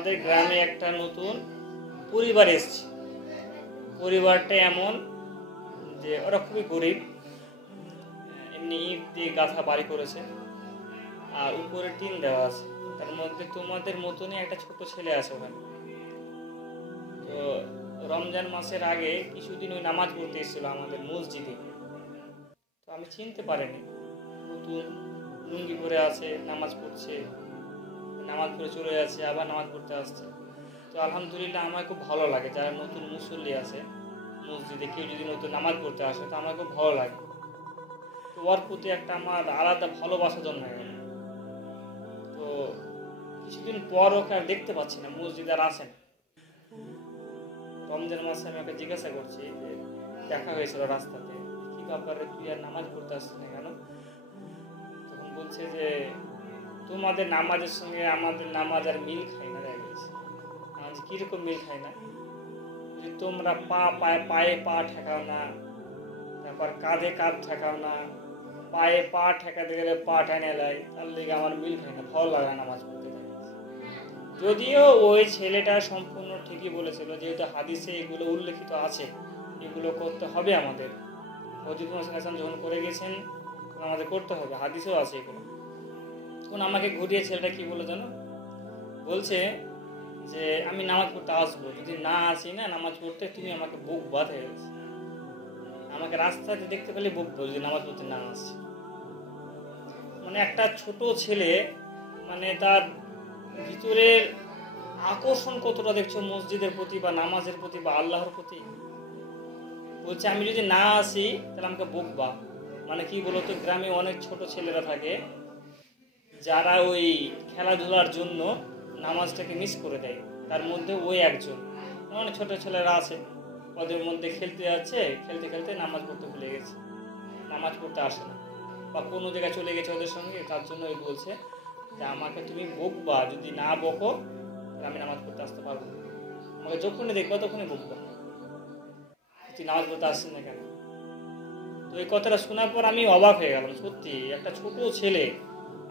আমাদের গ্রামে একটা নতুন পরিবার এসছে। পরিবারটা এমন যে ওরা খুবই গরিব, এমনি ইট দিয়ে গাঁথা বাড়ি করেছে আর উপরে টিন দেওয়া আছে। তার মধ্যে তোমাদের মতনই একটা ছোট ছেলে আছে ওখানে। তো রমজান মাসের আগে কিছুদিন ওই নামাজ পড়তে এসেছিল আমাদের মসজিদে। তো আমি চিনতে পারিনি, নতুন লুঙ্গি পরে আছে, নামাজ পড়ছে, নামাজ পড়ে চলে যাচ্ছে, আবার নামাজ পড়তে আসছে। তো আলহামদুলিল্লাহ আমার খুব ভালো লাগে যারা নতুন মুসল্লি আছে মসজিদে, কেউ যদি নতুন নামাজ পড়তে আসে তো আমার খুব ভালো লাগে। তো ওর প্রতি একটা আমার আলাদা ভালোবাসা জন্মে গেল। তো কিছুদিন পর ওকে আর দেখতে পাচ্ছি না, মসজিদে আর আসে না। রমজান মাসে আমি ওকে জিজ্ঞাসা করছি যে দেখা হয়েছিল রাস্তাতে, কি ব্যাপারে তুই আর নামাজ পড়তে আসছিস না কেন? তখন বলছে যে তোমাদের নামাজের সঙ্গে আমাদের নামাজ আর মিল খায় না। দেখা গেছে নামাজ কিরকম মিল খায় না, যে তোমরা পায়ে পা ঠেকাও না, তারপর কাঁধে কাঁধ ঠেকাও না, পায়ে পা ঠেকাতে গেলে পা টেনে লাই, তার লেগে আমার মিল খায় না, ভালো লাগে নামাজ পড়তে। যদিও ওই ছেলেটা সম্পূর্ণ ঠিকই বলেছিল, যেহেতু হাদিসে এগুলো উল্লেখিত আছে, এগুলো করতে হবে আমাদের। হযরত মুহাম্মদ যখন করে গেছেন আমাদের করতে হবে, হাদিসেও আছে এগুলো। তখন আমাকে ঘুরিয়ে ছেলেটা কি বলে জানো, বলছে যে আমি নামাজ পড়তে আসবো, যদি না আসি না নামাজ পড়তে তুমি আমাকে বকবা। হয়ে গেছে, আমাকে রাস্তাতে দেখতে পেলে বকবো যদি নামাজ পড়তে না আসি। মানে একটা ছোট ছেলে, মানে তার ভিতরের আকর্ষণ কতটা দেখছো মসজিদের প্রতি বা নামাজের প্রতি বা আল্লাহর প্রতি। বলছে আমি যদি না আসি তাহলে আমাকে বকবা। মানে কি বলতো, গ্রামে অনেক ছোট ছেলেরা থাকে যারা ওই খেলাধুলার জন্য নামাজটাকে মিস করে দেয়, তার মধ্যে ওই একজন। অনেক ছোট ছেলেরা আছে, ওদের মধ্যে খেলতে যাচ্ছে, খেলতে খেলতে নামাজ পড়তে ভুলে গেছে, নামাজ পড়তে আসে না বা কোনো জায়গায় চলে গেছে ওদের সঙ্গে। তার জন্য ওই বলছে যে আমাকে তুমি বকবা, যদি না বকো তাহলে আমি নামাজ পড়তে আসতে পারবো না। আমাকে যখনই দেখবা তখনই বকবা, তুই নামাজ পড়তে আসছিস না কেন। তো এই কথাটা শোনার পর আমি অবাক হয়ে গেলাম। সত্যি একটা ছোট ছেলে,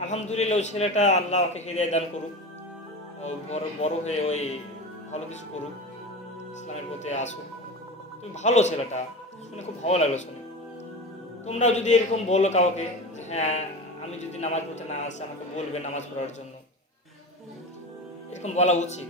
আলহামদুলিল্লাহ ওই ছেলেটা আল্লাহ ওকে হৃদয় দান করুক, বড় হয়ে ওই ভালো কিছু করুক, ইসলামের প্রতি আসুক। তুমি ভালো ছেলেটা, শুনে খুব ভালো লাগলো শুনে। তোমরাও যদি এরকম বলো কাউকে যে হ্যাঁ আমি যদি নামাজ পড়তে না আসি আমাকে বলবে নামাজ পড়ার জন্য, এরকম বলা উচিত।